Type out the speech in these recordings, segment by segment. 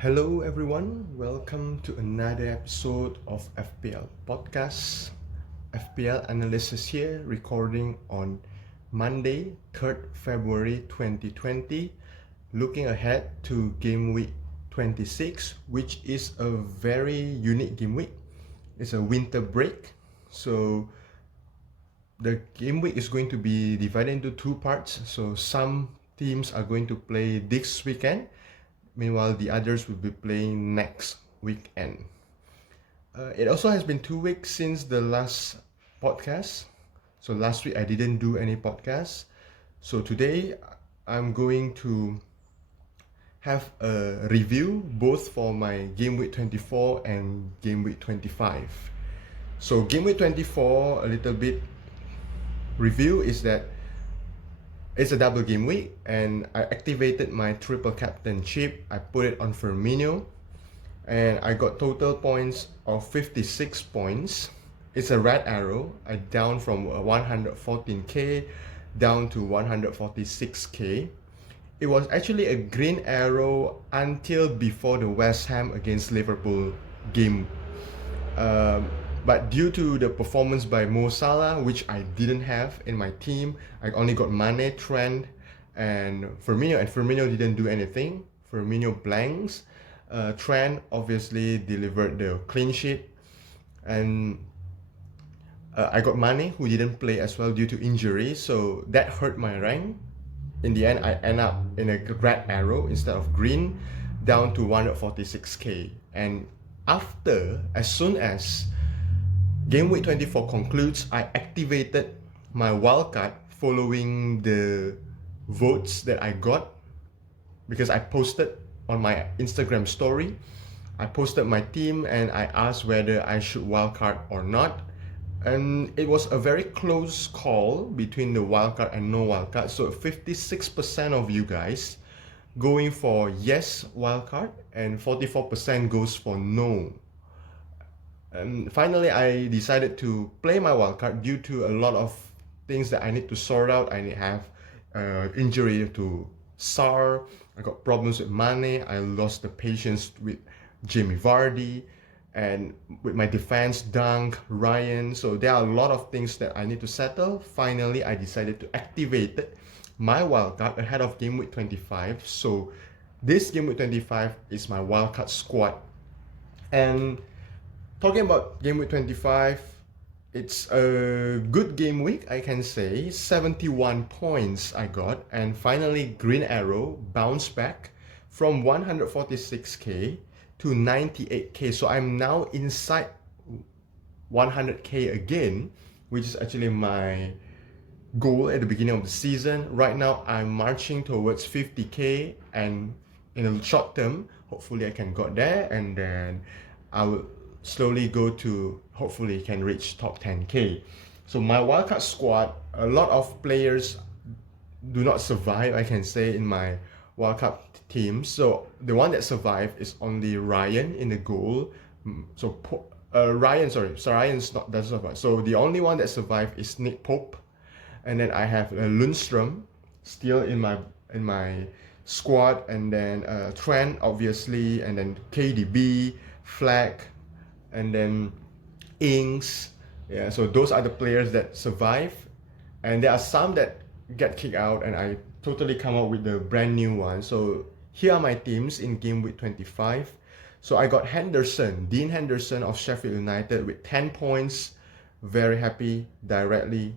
Hello everyone, welcome to another episode of FPL podcast. FPL analysis here, recording on Monday, 3rd February 2020, looking ahead to game week 26, which is a very unique game week. It's a winter break, so the game week is going to be divided into two parts. So some teams are going to play this weekend. Meanwhile, the others will be playing next weekend. It also has been 2 weeks since the last podcast. So last week I didn't do any podcast. So today I'm going to have a review both for my Game Week 24 and Game Week 25. So Game Week 24, a little bit review is that it's a double game week and I activated my triple captain chip. I put it on Firmino and I got total points of 56 points. It's a red arrow. I down from 114k down to 146k. It was actually a green arrow until before the West Ham against Liverpool game. But due to the performance by Mo Salah, which I didn't have in my team, I only got Mane, Trent, and Firmino. And Firmino didn't do anything. Firmino blanks. Trent obviously delivered the clean sheet. And I got Mane, who didn't play as well due to injury. So that hurt my rank. In the end, I end up in a red arrow instead of green, down to 146k. And as soon as Game Week 24 concludes, I activated my wildcard following the votes that I got because I posted on my Instagram story. I posted my team and I asked whether I should wildcard or not. And it was a very close call between the wildcard and no wildcard. So 56% of you guys going for yes wildcard and 44% goes for no. And finally, I decided to play my wildcard due to a lot of things that I need to sort out. I have injury to Sar. I got problems with Mane. I lost the patience with Jamie Vardy. And with my defense, Dunk, Ryan. So there are a lot of things that I need to settle. Finally, I decided to activate my wildcard ahead of Game Week 25. So this Game Week 25 is my wildcard squad. And talking about Game Week 25, it's a good game week, I can say. 71 points I got, and finally Green Arrow bounced back from 146k to 98k. So I'm now inside 100k again, which is actually my goal at the beginning of the season. Right now, I'm marching towards 50k, and in the short term, hopefully I can get there, and then I will slowly go to, hopefully can reach top 10k. So my wildcard squad, a lot of players do not survive, I can say, in my wildcard team. So the one that survived is only Ryan in the goal. So Ryan's not doesn't survive. So the only one that survived is Nick Pope, and then I have Lundstrom still in my squad, and then Trent obviously, and then KDB, Flag, and then Ings. Yeah, so those are the players that survive, and there are some that get kicked out, and I totally come up with the brand new one. So here are my teams in Game Week 25. So I got Dean Henderson of Sheffield United with 10 points. Very happy directly.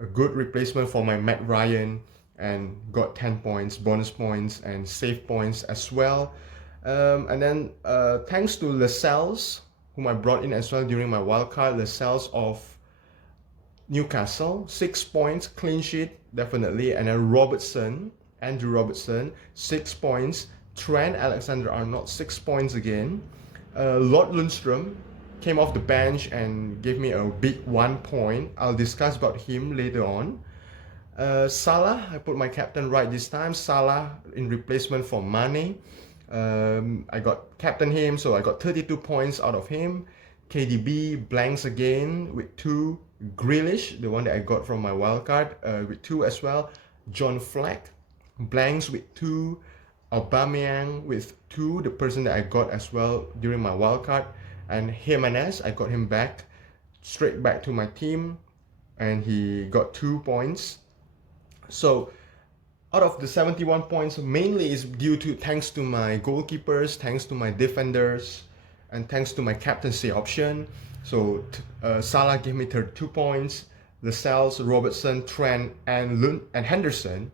A good replacement for my Matt Ryan, and got 10 points, bonus points, and save points as well. And then thanks to Lascelles, whom I brought in as well during my wildcard, Lascelles of Newcastle, 6 points, clean sheet, definitely. And then Andrew Robertson, 6 points. Trent Alexander-Arnold, 6 points again. Lord Lundstrom came off the bench and gave me a big 1 point. I'll discuss about him later on. Salah, I put my captain right this time. Salah in replacement for Mane. I got captain him, so I got 32 points out of him. KDB blanks again with 2. Grealish, the one that I got from my wildcard, with 2 as well. John Fleck blanks with 2. Aubameyang with 2, the person that I got as well during my wildcard, and Jimenez, I got him back, straight back to my team, and he got 2 points. So out of the 71 points, mainly is due to thanks to my goalkeepers, thanks to my defenders, and thanks to my captaincy option. So Salah gave me 32 points. Lascelles, Robertson, Trent, and Henderson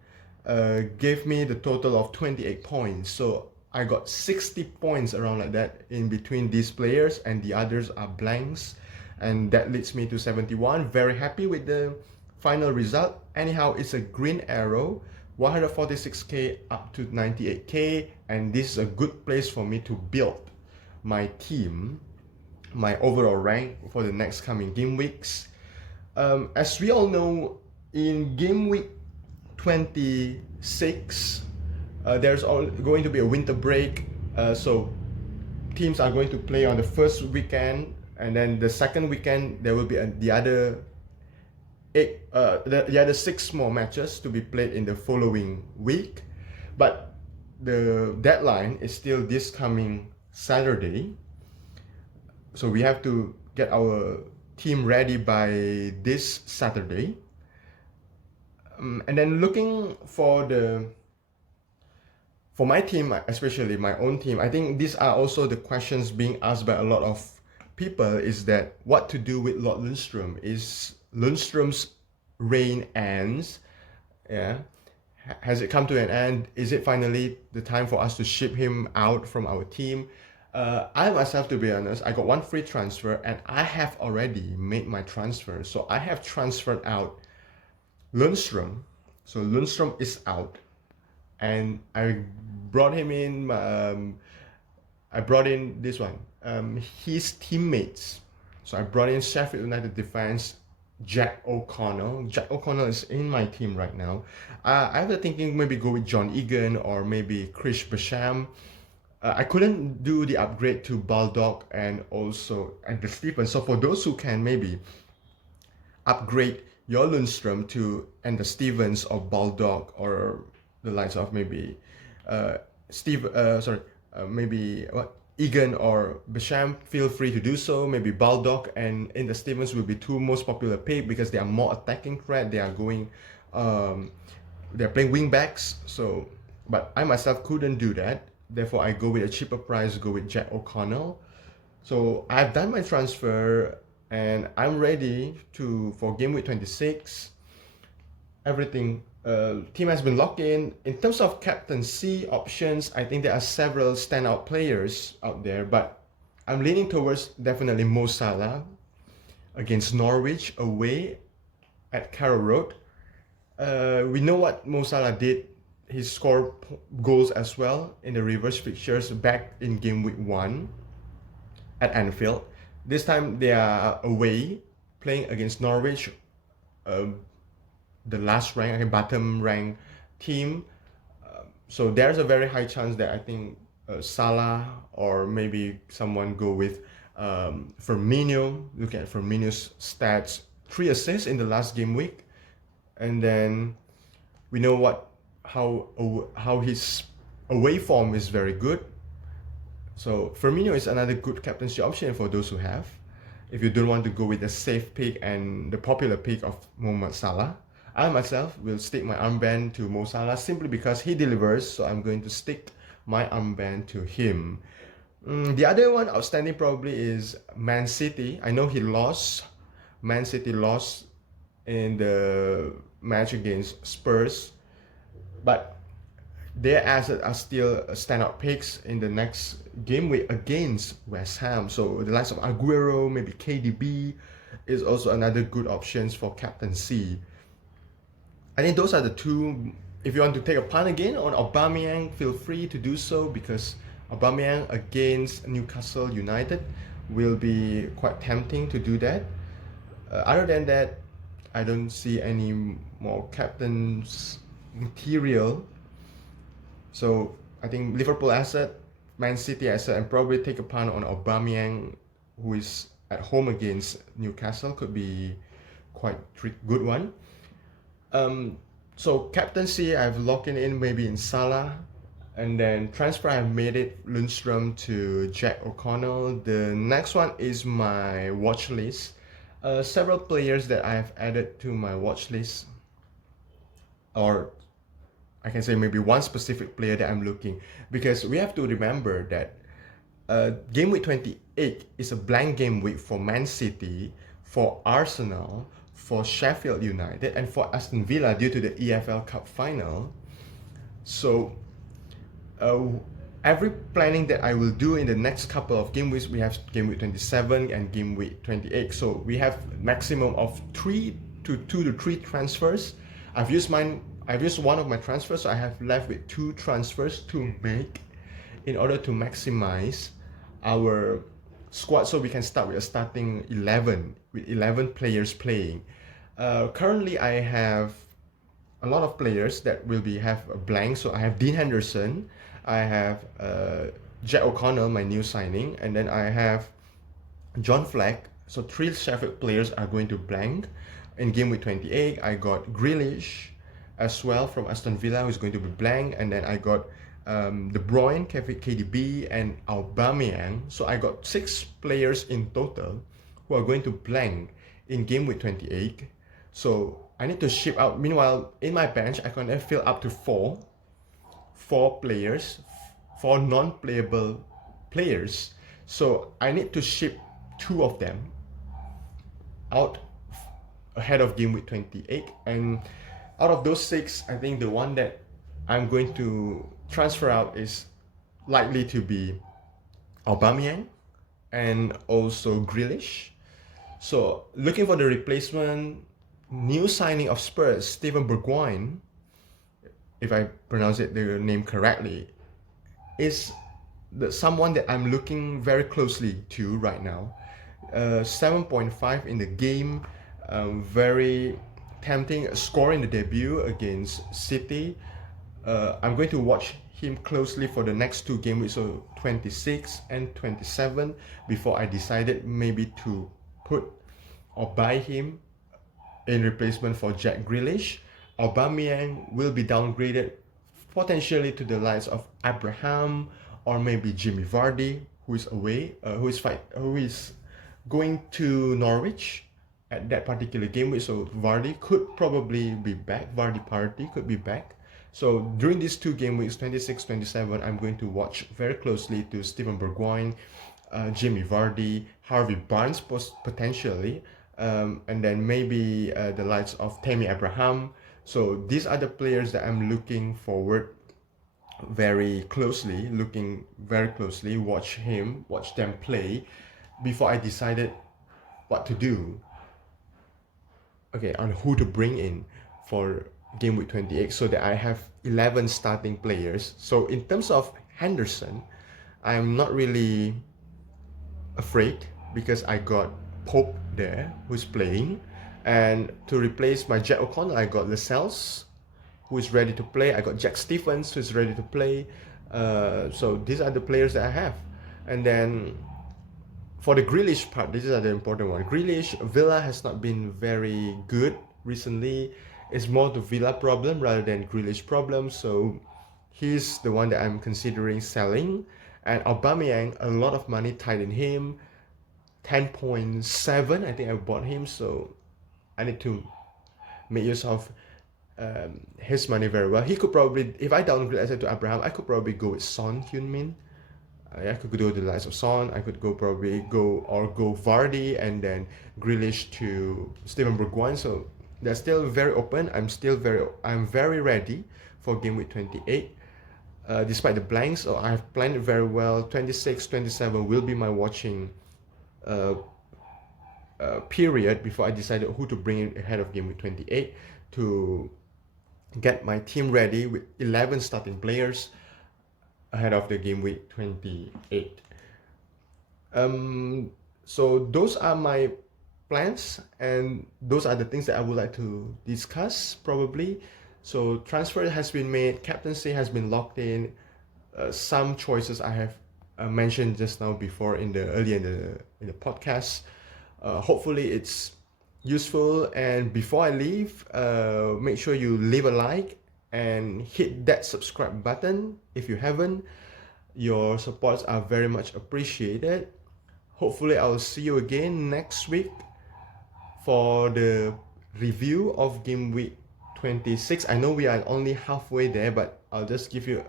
gave me the total of 28 points. So I got 60 points around like that in between these players, and the others are blanks. And that leads me to 71. Very happy with the final result. Anyhow, it's a green arrow, 146k up to 98k, and this is a good place for me to build my team, my overall rank for the next coming game weeks. As we all know, in game week 26, there's going to be a winter break, so teams are going to play on the first weekend, and then the second weekend there will be the other 6 more matches to be played in the following week. But the deadline is still this coming Saturday, so we have to get our team ready by this Saturday. And then looking for my team, especially my own team, I think these are also the questions being asked by a lot of people, is that what to do with Lord Lundstrom. Is Lundstrom's reign ends? Yeah, has it come to an end? Is it finally the time for us to ship him out from our team? I myself, to be honest, I got 1 free transfer, and I have already made my transfer. So I have transferred out Lundstrom. So Lundstrom is out, and I brought him in. I brought in this one, his teammates. So I brought in Sheffield United defense Jack O'Connell. Jack O'Connell is in my team right now. I was thinking maybe go with John Egan or maybe Chris Basham. I couldn't do the upgrade to Baldock and also the Stephens. So for those who can maybe upgrade your Lundstrom to the Stephens or Baldock or the likes of maybe maybe Egan or Basham, feel free to do so. Maybe Baldock and in the Stephens will be 2 most popular pick because they are more attacking threat. They are going, they're playing wing backs. So, but I myself couldn't do that. Therefore, I go with a cheaper price, go with Jack O'Connell. So I've done my transfer and I'm ready for game week 26. Everything. Team has been locked in. In terms of captaincy options, I think there are several standout players out there, but I'm leaning towards definitely Mo Salah against Norwich away at Carrow Road. We know what Mo Salah did. He scored goals as well in the reverse fixtures back in game week 1 at Anfield. This time they are away playing against Norwich, the last rank, bottom rank team. So there's a very high chance that I think Salah or maybe someone go with Firmino. Look at Firmino's stats: 3 assists in the last game week, and then we know how his away form is very good. So Firmino is another good captaincy option for those who have, if you don't want to go with the safe pick and the popular pick of Mohamed Salah. I myself will stick my armband to Mo Salah simply because he delivers, so I'm going to stick my armband to him. The other one outstanding probably is Man City. I know he lost. Man City lost in the match against Spurs, but their assets are still standout picks in the next game week against West Ham. So the likes of Aguero, maybe KDB is also another good options for captaincy. I think those are the 2. If you want to take a punt again on Aubameyang, feel free to do so, because Aubameyang against Newcastle United will be quite tempting to do that. Other than that, I don't see any more captain's material. So I think Liverpool asset, Man City asset, and probably take a punt on Aubameyang, who is at home against Newcastle, could be quite good one. So captaincy, I've locked in maybe in Salah And then transfer, I've made it Lundstrom to Jack O'Connell. The next one is my watch list. Several players that I have added to my watch list, or I can say maybe one specific player that I'm looking, because we have to remember that game week 28 is a blank game week for Man City, for Arsenal, for Sheffield United, and for Aston Villa due to the EFL Cup final. So uh, every planning that I will do in the next couple of game weeks, we have game week 27 and game week 28. So we have maximum of 2 to 3 transfers. I've used one of my transfers, so I have left with 2 transfers to make in order to maximize our squad, so we can start with a starting 11 with 11 players playing. Currently, I have a lot of players that will have a blank. So I have Dean Henderson, I have Jack O'Connell, my new signing, and then I have John Fleck. So 3 Sheffield players are going to blank. In game week 28, I got Grealish as well from Aston Villa, who's going to be blank, and then I got De Bruyne, KDB, and Aubameyang. So I got 6 players in total who are going to blank in game week 28. So I need to ship out. Meanwhile, in my bench, I can fill up to 4 players, 4 non-playable players. So I need to ship 2 of them out ahead of game week 28. And out of those 6, I think the one that I'm going to transfer out is likely to be Aubameyang and also Grealish. So looking for the replacement, new signing of Spurs, Steven Bergwijn, if I pronounce the name correctly, is someone that I'm looking very closely to right now. 7.5 in the game, very tempting, score in the debut against City. I'm going to watch him closely for the next 2 game weeks, so 26 and 27, before I decided maybe to put or buy him in replacement for Jack Grealish. Aubameyang will be downgraded potentially to the likes of Abraham or maybe Jimmy Vardy, who is away, who is going to Norwich at that particular game week. So Vardy could probably be back. Vardy party could be back. So during these 2 game weeks, 26, 27, I'm going to watch very closely to Steven Bergwijn, Jimmy Vardy, Harvey Barnes potentially, and then maybe the likes of Tammy Abraham. So these are the players that I'm looking forward very closely, watch them play before I decided what to do. Okay, on who to bring in for game week 28, so that I have 11 starting players. So in terms of Henderson, I'm not really afraid because I got Pope there who's playing, and to replace my Jack O'Connell, I got Lascelles who is ready to play. I got Jack Stephens who is ready to play. So these are the players that I have. And then for the Grealish part, these are the important one. Grealish, Villa has not been very good recently. It's more the Villa problem rather than Grealish problem. So he's the one that I'm considering selling. And Aubameyang, a lot of money tied in him. 10.7, I think I bought him. So I need to make use of his money very well. He could probably, if I downgrade asset to Abraham, I could probably go with Son Heung-min. I could do the likes of Son. I could go Vardy and then Grealish to Steven Bergwijn. So they're still very open. I'm very ready for game week 28. Despite the blanks, so I have planned it very well. 26, 27 will be my watching period before I decided who to bring in ahead of game week 28 to get my team ready with 11 starting players ahead of the game week 28. So those are my plans, and those are the things that I would like to discuss probably. So transfer has been made, captaincy has been locked in. Some choices I have mentioned just now before earlier in the podcast. Hopefully it's useful, and before I leave, make sure you leave a like and hit that subscribe button if you haven't. Your supports are very much appreciated. Hopefully I'll see you again next week for the review of game week 26. I know we are only halfway there, but I'll just give you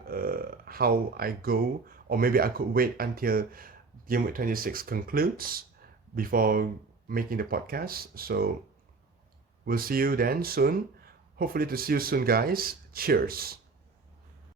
how I go, or maybe I could wait until game week 26 concludes before making the podcast. So we'll see you then soon. Hopefully to see you soon, guys. Cheers.